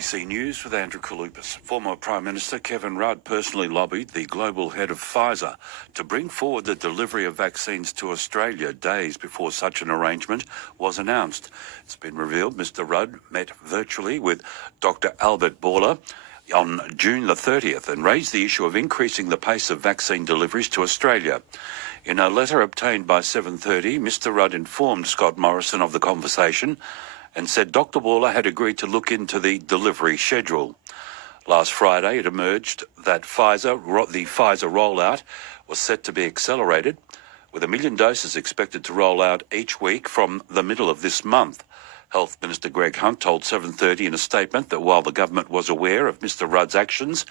ABC News with Andrew Kalupas. Former Prime Minister Kevin Rudd personally lobbied the global head of Pfizer to bring forward the delivery of vaccines to Australia days before such an arrangement was announced. It's been revealed Mr Rudd met virtually with Dr Albert Bourla on June the 30th and raised the issue of increasing the pace of vaccine deliveries to Australia. In a letter obtained by 7:30, Mr Rudd informed Scott Morrison of the conversation and said Dr Bourla had agreed to look into the delivery schedule. Last Friday, it emerged that the Pfizer rollout was set to be accelerated, with 1 million doses expected to roll out each week from the middle of this month. Health Minister Greg Hunt told 7:30 in a statement that while the government was aware of Mr Rudd's actions,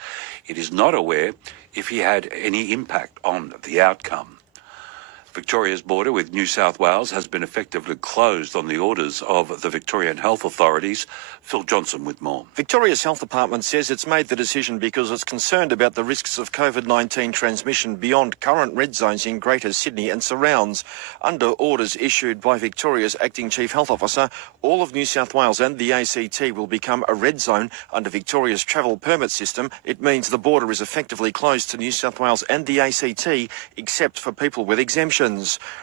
it is not aware if he had any impact on the outcome. Victoria's border with New South Wales has been effectively closed on the orders of the Victorian health authorities. Phil Johnson with more. Victoria's health department says it's made the decision because it's concerned about the risks of COVID-19 transmission beyond current red zones in Greater Sydney and surrounds. Under orders issued by Victoria's acting chief health officer, all of New South Wales and the ACT will become a red zone under Victoria's travel permit system. It means the border is effectively closed to New South Wales and the ACT, except for people with exemptions.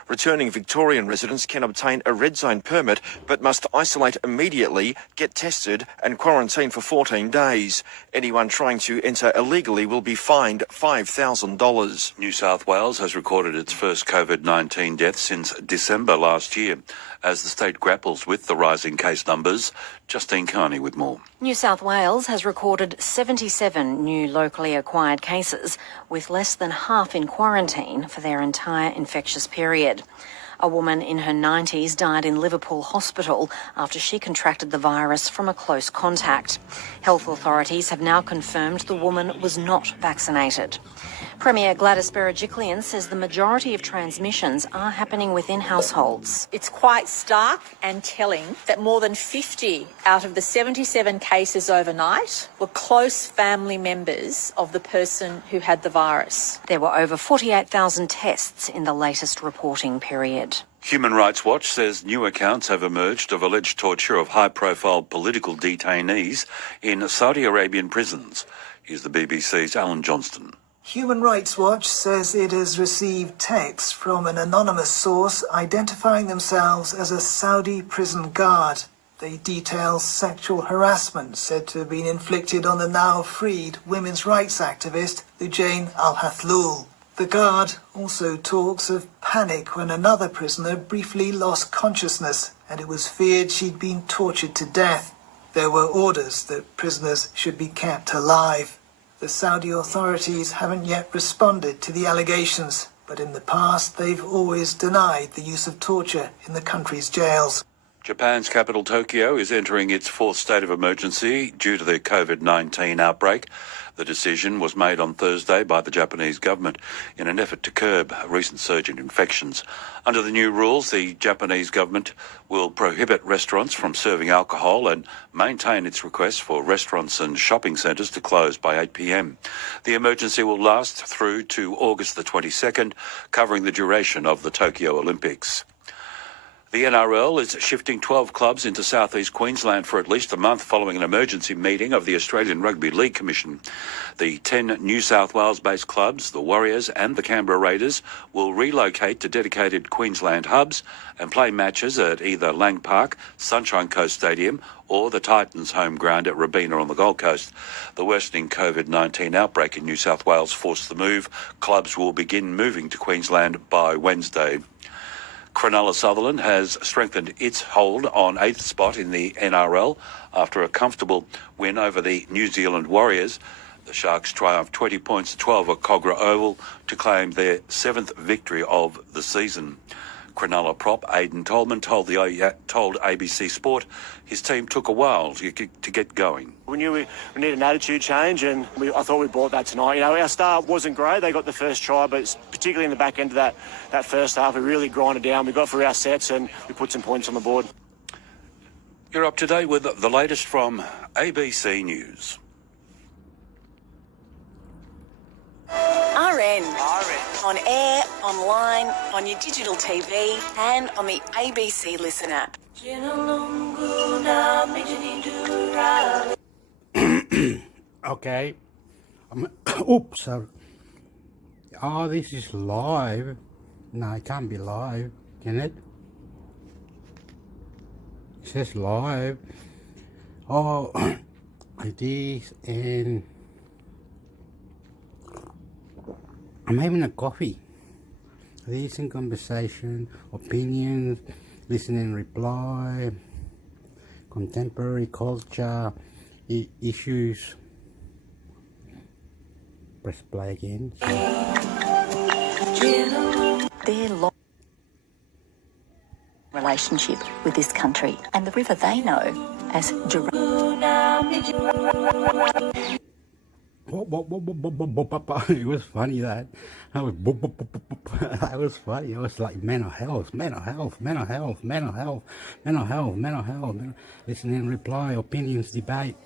Returning Victorian residents can obtain a red zone permit but must isolate immediately, get tested and quarantine for 14 days. Anyone trying to enter illegally will be fined $5,000. New South Wales has recorded its first COVID-19 death since December last year. As the state grapples with the rising case numbers, Justine Carney with more. New South Wales has recorded 77 new locally acquired cases, with less than half in quarantine for their entire infectious period. A woman in her 90s died in Liverpool Hospital after she contracted the virus from a close contact. Health authorities have now confirmed the woman was not vaccinated. Premier Gladys Berejiklian says the majority of transmissions are happening within households. It's quite stark and telling that more than 50 out of the 77 cases overnight were close family members of the person who had the virus. There were over 48,000 tests in the latest reporting period. Human Rights Watch says new accounts have emerged of alleged torture of high-profile political detainees in Saudi Arabian prisons. Here's the BBC's Alan Johnston. Human Rights Watch says it has received texts from an anonymous source identifying themselves as a Saudi prison guard. They detail sexual harassment said to have been inflicted on the now freed women's rights activist Lujain al-Hathlul. The guard also talks of panic when another prisoner briefly lost consciousness and it was feared she'd been tortured to death. There were orders that prisoners should be kept alive. The Saudi authorities haven't yet responded to the allegations, but in the past they've always denied the use of torture in the country's jails. Japan's capital Tokyo is entering its fourth state of emergency due to the COVID-19 outbreak. The decision was made on Thursday by the Japanese government in an effort to curb a recent surge in infections. Under the new rules, the Japanese government will prohibit restaurants from serving alcohol and maintain its request for restaurants and shopping centres to close by 8 p.m. The emergency will last through to August the 22nd, covering the duration of the Tokyo Olympics. The NRL is shifting 12 clubs into southeast Queensland for at least a month following an emergency meeting of the Australian Rugby League Commission. The 10 New South Wales-based clubs, the Warriors and the Canberra Raiders, will relocate to dedicated Queensland hubs and play matches at either Lang Park, Sunshine Coast Stadium or the Titans' home ground at Robina on the Gold Coast. The worsening COVID-19 outbreak in New South Wales forced the move. Clubs will begin moving to Queensland by Wednesday. Cronulla Sutherland has strengthened its hold on 8th spot in the NRL after a comfortable win over the New Zealand Warriors. The Sharks triumphed 20 points to 12 at Cogra Oval to claim their 7th victory of the season. Cronulla prop Aidan Tolman told ABC Sport his team took a while to get going. We knew we needed an attitude change, and I thought we brought that tonight. You know, our start wasn't great. They got the first try, but particularly in the back end of that first half, we really grinded down. We got through our sets and we put some points on the board. You're up to date with the latest from ABC News. RN. On air, online, on your digital TV and on the ABC Listen app. Okay. Oops, sorry. Oh, this is live. No, it can't be live, can it? It says live. Oh, this, and I'm having a coffee. This in conversation, opinions, listen and reply, contemporary culture, issues. Press play again. Their long relationship with this country and the river they know as chilr. It was funny that I was that was funny. It was like mental health. Listen and reply, opinions, debate.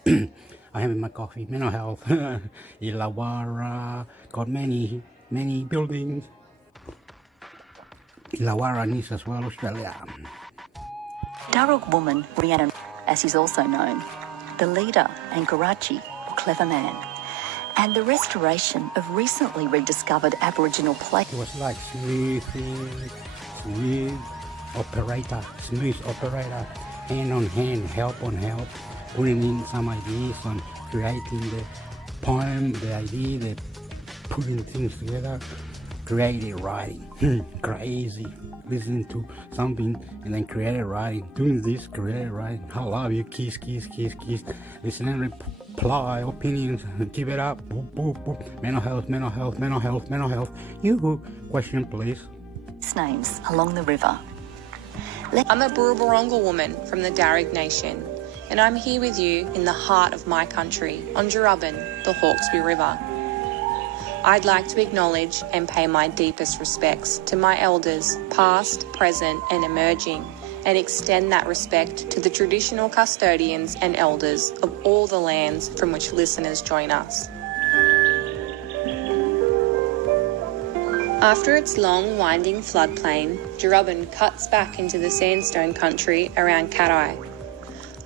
I have in my coffee. Mental health. Illawarra got many buildings. Illawarra needs as well, Australia. Darug woman Rhiannon, as he's also known, the leader and Karachi, or clever man, and the restoration of recently rediscovered Aboriginal places. It was like smooth operator, hand on hand, help on help, putting in some ideas on creating the poem, the idea, the putting things together, creative writing. Crazy. Listening to something and then creative writing, doing this creative writing. I love you, kiss. Listen and reply, opinions, give it up. Boop, boop, boop. Mental health. You question, please. Names along the river. I'm a Burruburungal woman from the Darug Nation, and I'm here with you in the heart of my country, on Jurubban, the Hawkesbury River. I'd like to acknowledge and pay my deepest respects to my elders, past, present and emerging, and extend that respect to the traditional custodians and elders of all the lands from which listeners join us. After its long, winding floodplain, Jurubban cuts back into the sandstone country around Karai.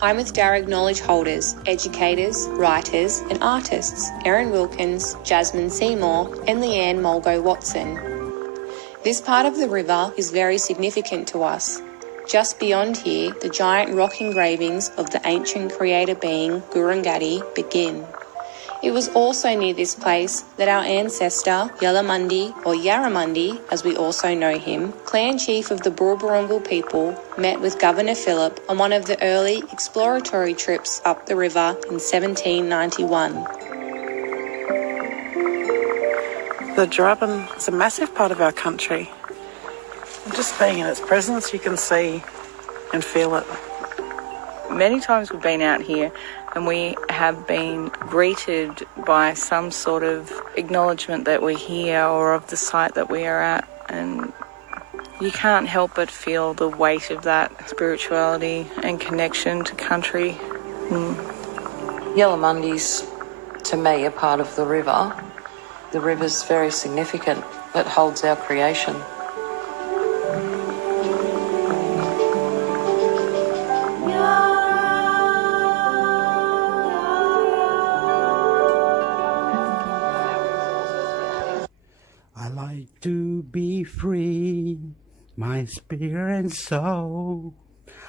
I'm with Darug knowledge holders, educators, writers and artists Erin Wilkins, Jasmine Seymour and Leanne Mulgo-Watson. This part of the river is very significant to us. Just beyond here, the giant rock engravings of the ancient creator being Gurungati begin. It was also near this place that our ancestor, Yallamundi, or Yarramundi, as we also know him, clan chief of the Burruburungal people, met with Governor Phillip on one of the early exploratory trips up the river in 1791. The Jurubban is a massive part of our country. Just being in its presence, you can see and feel it. Many times we've been out here and we have been greeted by some sort of acknowledgement that we're here or of the site that we are at, and you can't help but feel the weight of that spirituality and connection to country. Yallamundis, to me, are part of the river. The river's very significant. It holds our creation. I like to be free, my spirit and soul.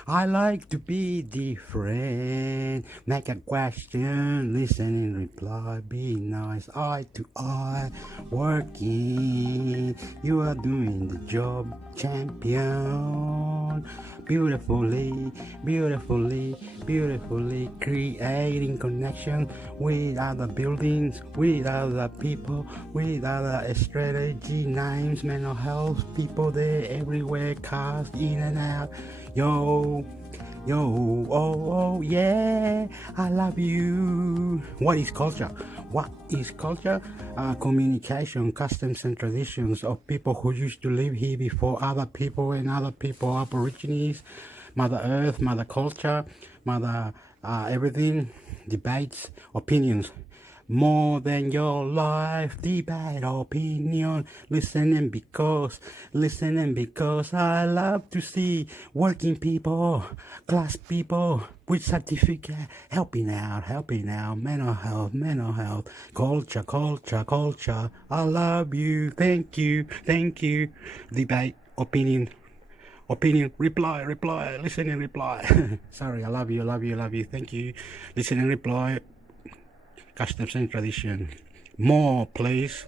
I like to be different, make a question, listen and reply, be nice, eye to eye, working, you are doing the job, champion, beautifully, creating connection with other buildings, with other people, with other strategy, names, mental health, people there, everywhere, cars in and out. Yo, oh, yeah, I love you. What is culture? Communication, customs and traditions of people who used to live here before other people and other people, aborigines, Mother Earth, Mother Culture, Mother everything, debates, opinions. more than your life. Debate, opinion, listening because I love to see working people, class people with certificate, helping out, mental health, culture. I love you, thank you. Debate, opinion, reply, listening, reply. Sorry, I love you, thank you. Listening, reply, customs and tradition. More, please.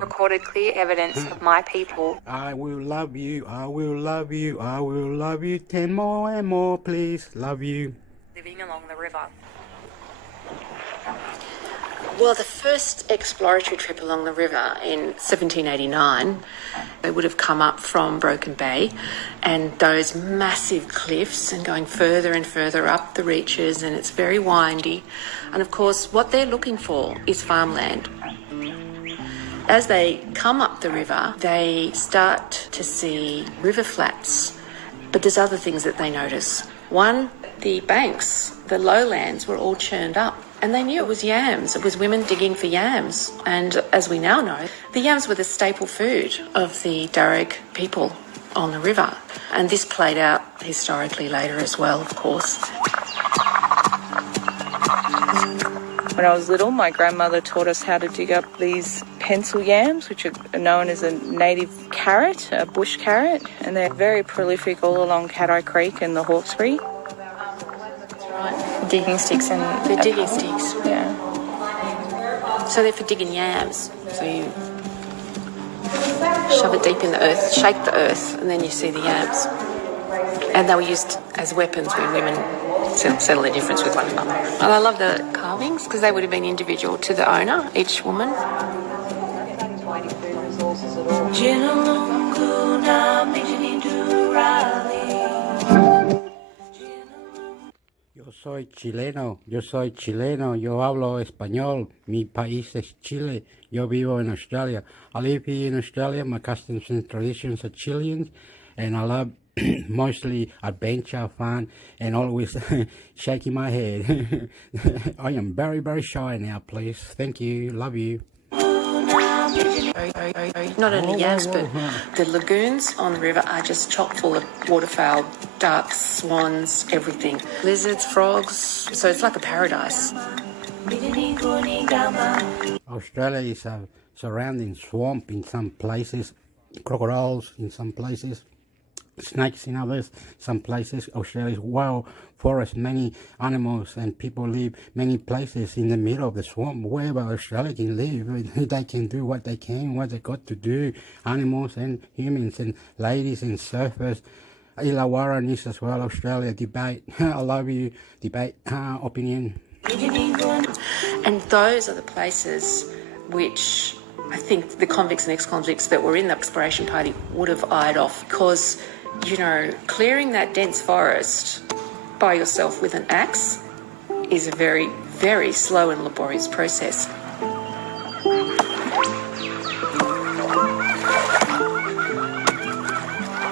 Recorded clear evidence of my people. I will love you. 10 more and more, please. Love you. Living along the river. Well, the first exploratory trip along the river in 1789, they would have come up from Broken Bay and those massive cliffs and going further and further up the reaches, and it's very windy. And of course, what they're looking for is farmland. As they come up the river, they start to see river flats, but there's other things that they notice. One, the banks, the lowlands were all churned up. And they knew it was yams. It was women digging for yams. And as we now know, the yams were the staple food of the Darug people on the river. And this played out historically later as well, of course. When I was little, my grandmother taught us how to dig up these pencil yams, which are known as a native carrot, a bush carrot. And they're very prolific all along Cat-Eye Creek and the Hawkesbury. Digging sticks and... They're digging sticks. Yeah. So they're for digging yams. So you shove it deep in the earth, shake the earth, and then you see the yams. And they were used as weapons when women settle their difference with one another. And I love the carvings because they would have been individual to the owner, each woman. Yo soy chileno, yo hablo español, mi país es Chile, yo vivo en Australia. I live here in Australia, my customs and traditions are Chilean, and I love mostly adventure, fun, and always shaking my head. I am very, very shy now, please. Thank you, love you. Not only yams, but the lagoons on the river are just chock full of waterfowl, ducks, swans, everything. Lizards, frogs, so it's like a paradise. Australia is a surrounding swamp in some places, crocodiles in some places, snakes in others, some places. Australia is wild forest, many animals and people live many places in the middle of the swamp. Wherever Australia can live, they can do what they can, what they got to do. Animals and humans and ladies and surfers. Illawarra is as well, Australia. Debate, I love you. Debate, opinion. And those are the places which I think the convicts and ex-convicts that were in the exploration party would have eyed off, because, you know, clearing that dense forest by yourself with an axe is a very, very slow and laborious process.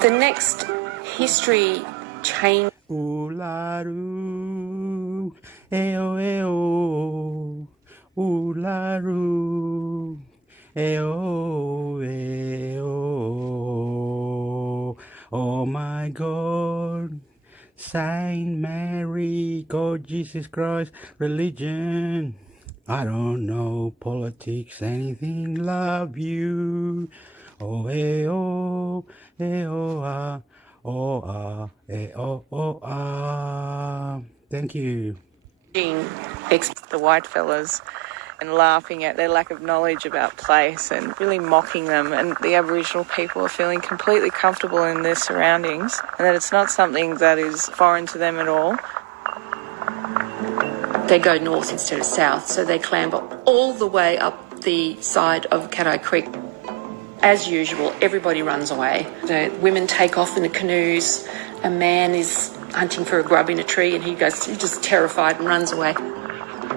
The next history change. Ularu, eo, ularu, eo. Oh my God, Saint Mary, God, Jesus Christ, religion. I don't know politics, anything, love you. Oh, ah, oh, ah, oh, ah. Thank you. The white fellas and laughing at their lack of knowledge about place and really mocking them, and the Aboriginal people are feeling completely comfortable in their surroundings and that it's not something that is foreign to them at all. They go north instead of south, so they clamber all the way up the side of Cat-Eye Creek. As usual, everybody runs away. The women take off in the canoes. A man is hunting for a grub in a tree and he's just terrified and runs away.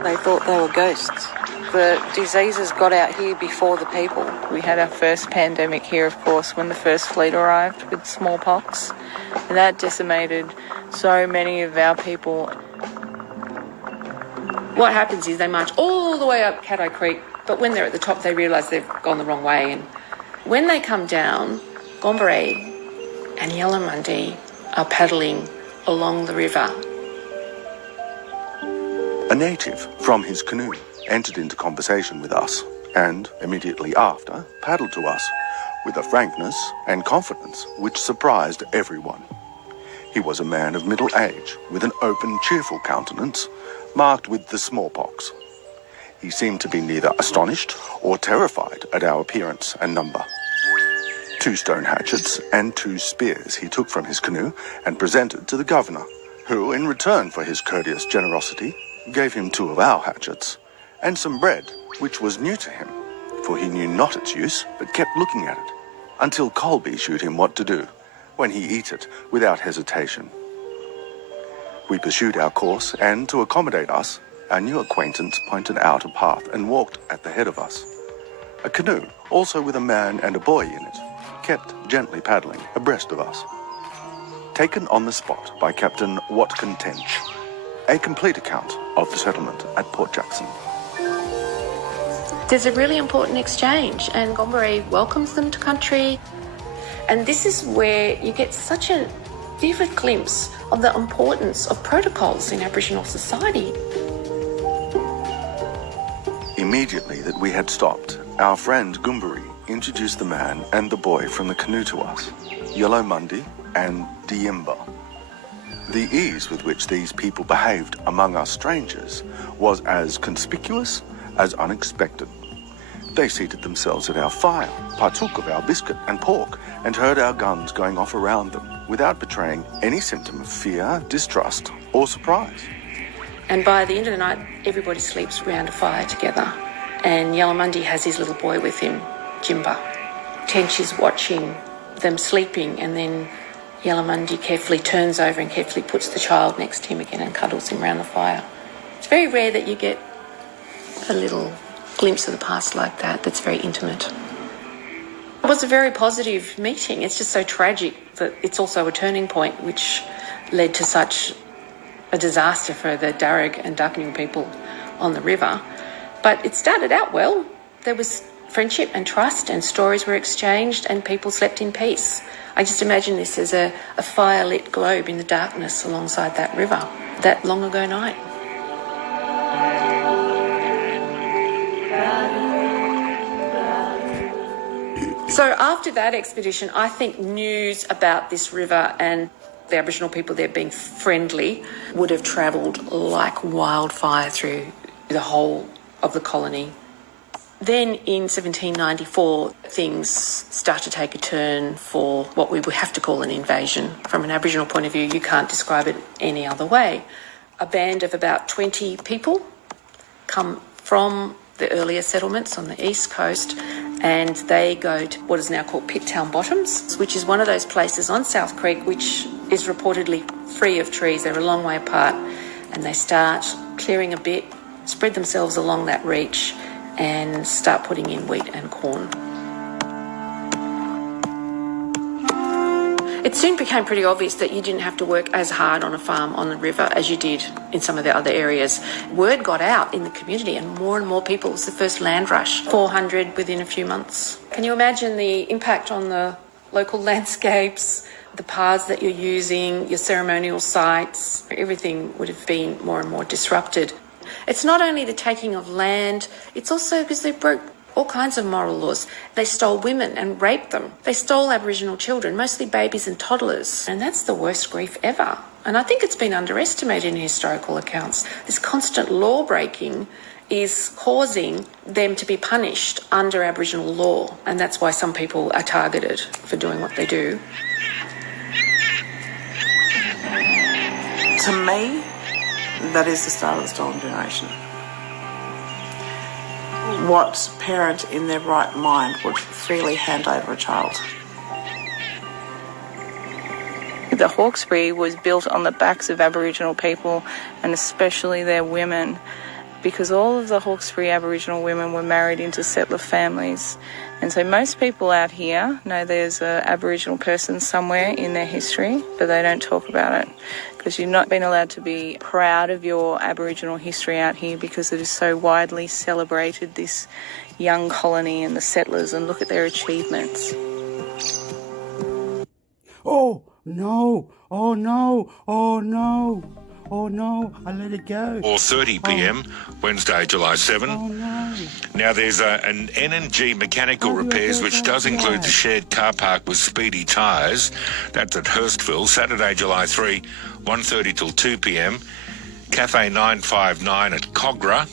They thought they were ghosts. The diseases got out here before the people. We had our first pandemic here, of course, when the first fleet arrived with smallpox, and that decimated so many of our people. What happens is they march all the way up Cat Eye Creek, but when they're at the top, they realise they've gone the wrong way. And when they come down, Gomboree and Yalamundi are paddling along the river. A native from his canoe entered into conversation with us and, immediately after, paddled to us with a frankness and confidence which surprised everyone. He was a man of middle age with an open, cheerful countenance marked with the smallpox. He seemed to be neither astonished or terrified at our appearance and number. 2 stone hatchets and 2 spears he took from his canoe and presented to the governor, who, in return for his courteous generosity, gave him 2 of our hatchets and some bread, which was new to him, for he knew not its use, but kept looking at it, until Colby shewed him what to do, when he eat it without hesitation. We pursued our course, and to accommodate us, our new acquaintance pointed out a path and walked at the head of us. A canoe, also with a man and a boy in it, kept gently paddling abreast of us. Taken on the spot by Captain Watkin Tench, a complete account of the settlement at Port Jackson. There's a really important exchange, and Gomboree welcomes them to country. And this is where you get such a vivid glimpse of the importance of protocols in Aboriginal society. Immediately that we had stopped, our friend Gumbaree introduced the man and the boy from the canoe to us, Yalamundi and Diemba. The ease with which these people behaved among us strangers was as conspicuous as unexpected. They seated themselves at our fire, partook of our biscuit and pork, and heard our guns going off around them without betraying any symptom of fear, distrust, or surprise. And by the end of the night, everybody sleeps round a fire together. And Yalamundi has his little boy with him, Jimba. Tench is watching them sleeping, and then Yalamundi carefully turns over and carefully puts the child next to him again and cuddles him round the fire. It's very rare that you get a little glimpse of the past like that that's very intimate. It was a very positive meeting. It's just so tragic that it's also a turning point which led to such a disaster for the Darug and Darkinjung people on the river. But it started out well. There was friendship and trust, and stories were exchanged, and people slept in peace. I just imagine this as a fire-lit globe in the darkness alongside that river that long ago night. So after that expedition, I think news about this river and the Aboriginal people there being friendly would have travelled like wildfire through the whole of the colony. Then in 1794, things start to take a turn for what we would have to call an invasion. From an Aboriginal point of view, you can't describe it any other way. A band of about 20 people come from the earlier settlements on the east coast, and they go to what is now called Pittown Bottoms, which is one of those places on South Creek which is reportedly free of trees. They're a long way apart, and they start clearing a bit, spread themselves along that reach, and start putting in wheat and corn. It soon became pretty obvious that you didn't have to work as hard on a farm on the river as you did in some of the other areas. Word got out in the community, and more people. It was the first land rush, 400 within a few months. Can you imagine the impact on the local landscapes, the paths that you're using, your ceremonial sites? Everything would have been more and more disrupted. It's not only the taking of land, it's also because they broke all kinds of moral laws. They stole women and raped them. They stole Aboriginal children, mostly babies and toddlers. And that's the worst grief ever. And I think it's been underestimated in historical accounts. This constant law breaking is causing them to be punished under Aboriginal law. And that's why some people are targeted for doing what they do. To me, that is the start of the stolen generation. What parent in their right mind would freely hand over a child? The Hawkesbury was built on the backs of Aboriginal people, and especially their women. because all of the Hawkesbury Aboriginal women were married into settler families. And so most people out here know there's an Aboriginal person somewhere in their history, but they don't talk about it because you've not been allowed to be proud of your Aboriginal history out here because it is so widely celebrated, this young colony and the settlers, and look at their achievements. Oh, no. Oh, no. Oh, no. Oh, no, I let it go. 4:30 p.m, Wednesday, July 7. Oh, no. Now, there's an N&G Mechanical Repairs, which does include the shared car park with Speedy Tyres. That's at Hurstville, Saturday, July 3, 1:30 till 2 p.m. Cafe 959 at Cogra.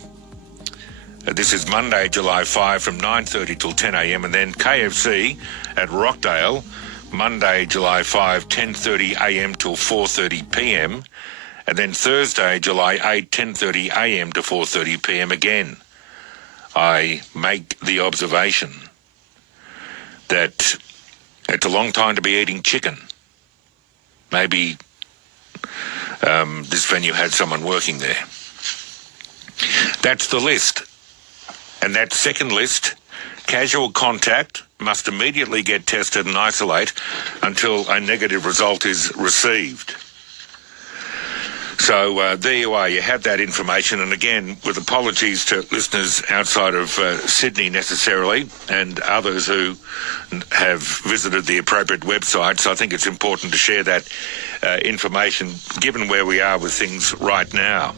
This is Monday, July 5 from 9:30 till 10 a.m. And then KFC at Rockdale, Monday, July 5, 10:30 a.m. till 4:30 p.m. And then Thursday, July 8, 10:30 a.m. to 4:30 p.m. again. I make the observation that it's a long time to be eating chicken. Maybe this venue had someone working there. That's the list. And that second list, casual contact must immediately get tested and isolate until a negative result is received. So there you are, you have that information, and again, with apologies to listeners outside of Sydney necessarily, and others who have visited the appropriate websites, I think it's important to share that information, given where we are with things right now.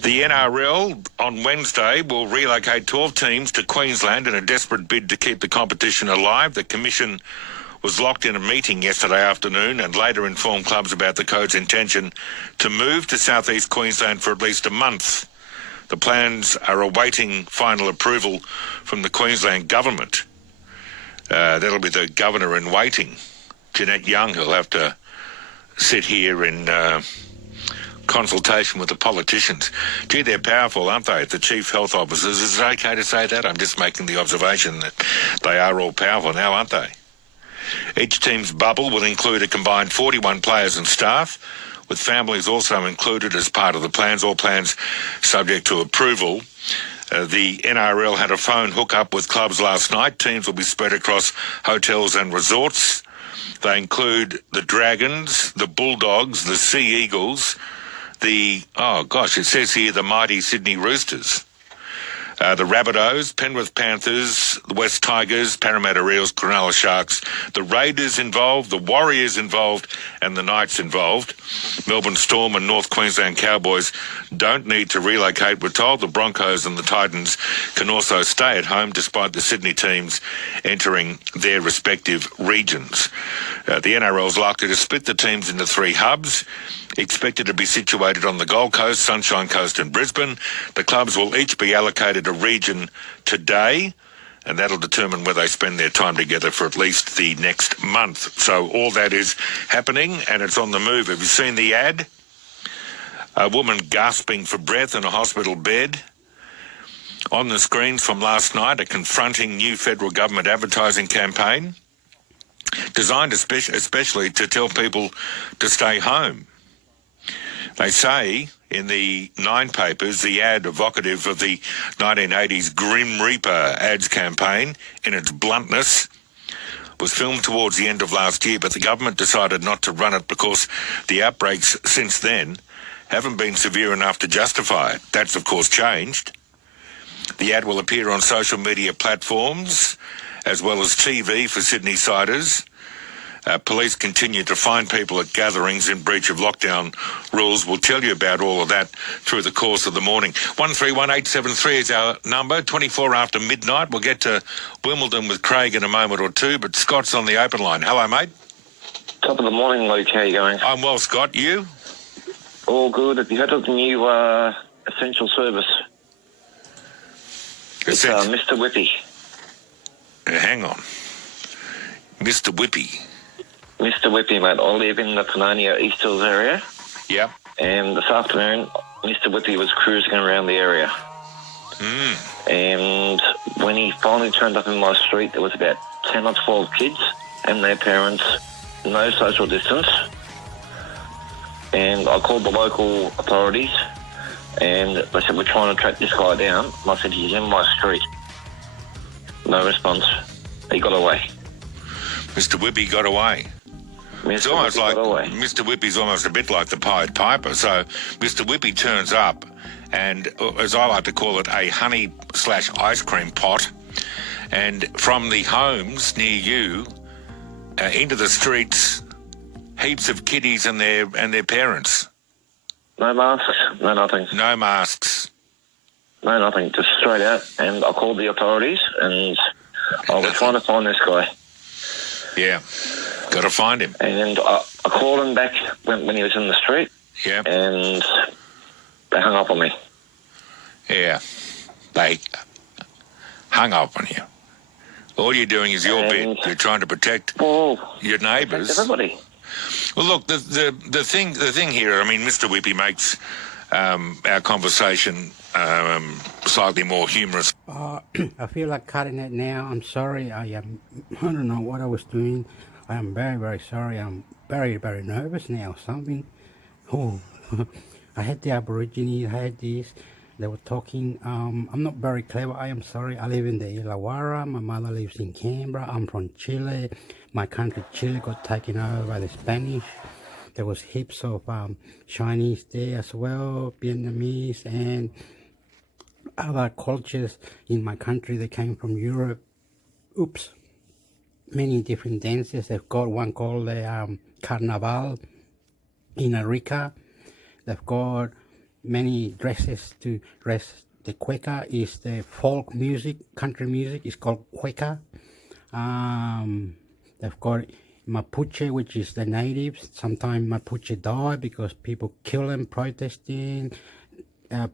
The NRL on Wednesday will relocate 12 teams to Queensland in a desperate bid to keep the competition alive. The Commission was locked in a meeting yesterday afternoon and later informed clubs about the code's intention to move to southeast Queensland for at least a month. The plans are awaiting final approval from the Queensland government. That'll be the governor in waiting, Jeanette Young, who'll have to sit here in consultation with the politicians. Gee, they're powerful, aren't they? The chief health officers. Is it okay to say that? I'm just making the observation that they are all powerful now, aren't they? Each team's bubble will include a combined 41 players and staff, with families also included as part of the plans, all plans subject to approval. The NRL had a phone hookup with clubs last night. Teams will be spread across hotels and resorts. They include the Dragons, the Bulldogs, the Sea Eagles, it says here the mighty Sydney Roosters. The Rabbitohs, Penrith Panthers, the West Tigers, Parramatta Eels, Cronulla Sharks, the Raiders involved, the Warriors involved, and the Knights involved. Melbourne Storm and North Queensland Cowboys don't need to relocate, we're told. The Broncos and the Titans can also stay at home despite the Sydney teams entering their respective regions. The NRL is likely to split the teams into 3 hubs, expected to be situated on the Gold Coast, Sunshine Coast and Brisbane. The clubs will each be allocated a region today, and that'll determine where they spend their time together for at least the next month. So all that is happening, and it's on the move. Have you seen the ad? A woman gasping for breath in a hospital bed. On the screens from last night, a confronting new federal government advertising campaign designed especially to tell people to stay home. They say in the Nine papers, the ad evocative of the 1980s Grim Reaper ads campaign, in its bluntness, was filmed towards the end of last year, but the government decided not to run it because the outbreaks since then haven't been severe enough to justify it. That's, of course, changed. The ad will appear on social media platforms as well as TV for Sydney-siders. Police continue to find people at gatherings in breach of lockdown rules. We'll tell you about all of that through the course of the morning. 131873 is our number, 24 after midnight. We'll get to Wimbledon with Craig in a moment or two, but Scott's on the open line. Hello, mate. Top of the morning, Luke. How are you going? I'm well, Scott. You? All good. Have you heard of the new essential service? It's Mr. Whippy. Hang on. Mr. Whippy. Mr. Whippy, mate. I live in the Panania East Hills area. Yeah. And this afternoon, Mr. Whippy was cruising around the area. And when he finally turned up in my street, there was about 10 or 12 kids and their parents, no social distance. And I called the local authorities. And they said, we're trying to track this guy down. And I said, he's in my street. No response. He got away. Mr. Whippy got away. It's almost like Mr. Whippy's almost a bit like the Pied Piper. So Mr. Whippy turns up and, as I like to call it, a honey/ice cream pot, and from the homes near you into the streets, heaps of kiddies and their parents. No masks, no nothing. No masks. No nothing, just straight out. And I called the authorities and we're trying to find this guy. Yeah, got to find him. And I called him back when he was in the street. Yeah. And they hung up on me. Yeah, they hung up on you. All you're doing is your bit. You're trying to protect your neighbours. Everybody. Well, look, the thing here. I mean, Mr. Whippy makes our conversation slightly more humorous. I feel like cutting it now. I'm sorry. I don't know what I was doing. I am very, very sorry. I'm very, very nervous now. Something. Oh, I had the Aborigines. I had this. They were talking. I'm not very clever. I am sorry. I live in the Illawarra. My mother lives in Canberra. I'm from Chile. My country, Chile, got taken over by the Spanish. There was heaps of Chinese there as well, Vietnamese, and other cultures in my country. They came from Europe. Oops. Many different dances. They've got one called the Carnaval in Arica. They've got many dresses to dress. The cueca is the folk music, country music. It's called cueca. They've got Mapuche, which is the natives. Sometimes Mapuche die because people kill them protesting,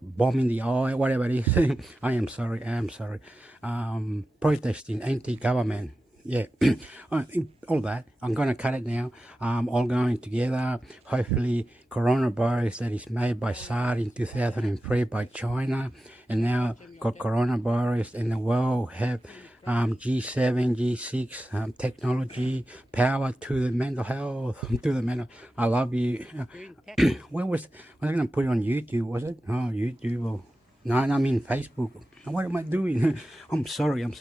bombing the eye, whatever it is. I am sorry. Protesting, anti-government. Yeah, all that. I'm going to cut it now. All going together. Hopefully, coronavirus that is made by SARS in 2003 by China, and now got coronavirus, and the world have G7, G6 technology, power to the mental health, to the mental. I love you. Where was I going to put it on YouTube? Was it? Oh, YouTube. Or, no, I mean Facebook. What am I doing? I'm sorry. I'm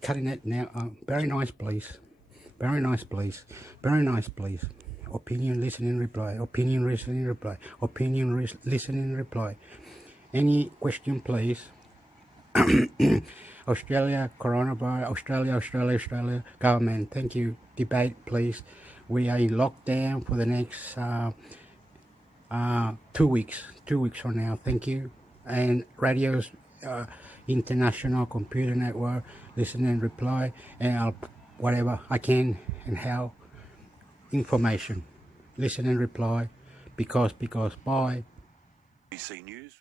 cutting it now. Very nice, please. Very nice, please. Very nice, please. Opinion, listening, reply. Opinion, listening, reply. Opinion, listening, reply. Any question, please? Australia, coronavirus. Australia. Government, thank you. Debate, please. We are in lockdown for the next 2 weeks. 2 weeks from now. Thank you. And radios. International Computer Network, listen and reply, and I'll whatever I can and how information, listen and reply, because bye. BBC News.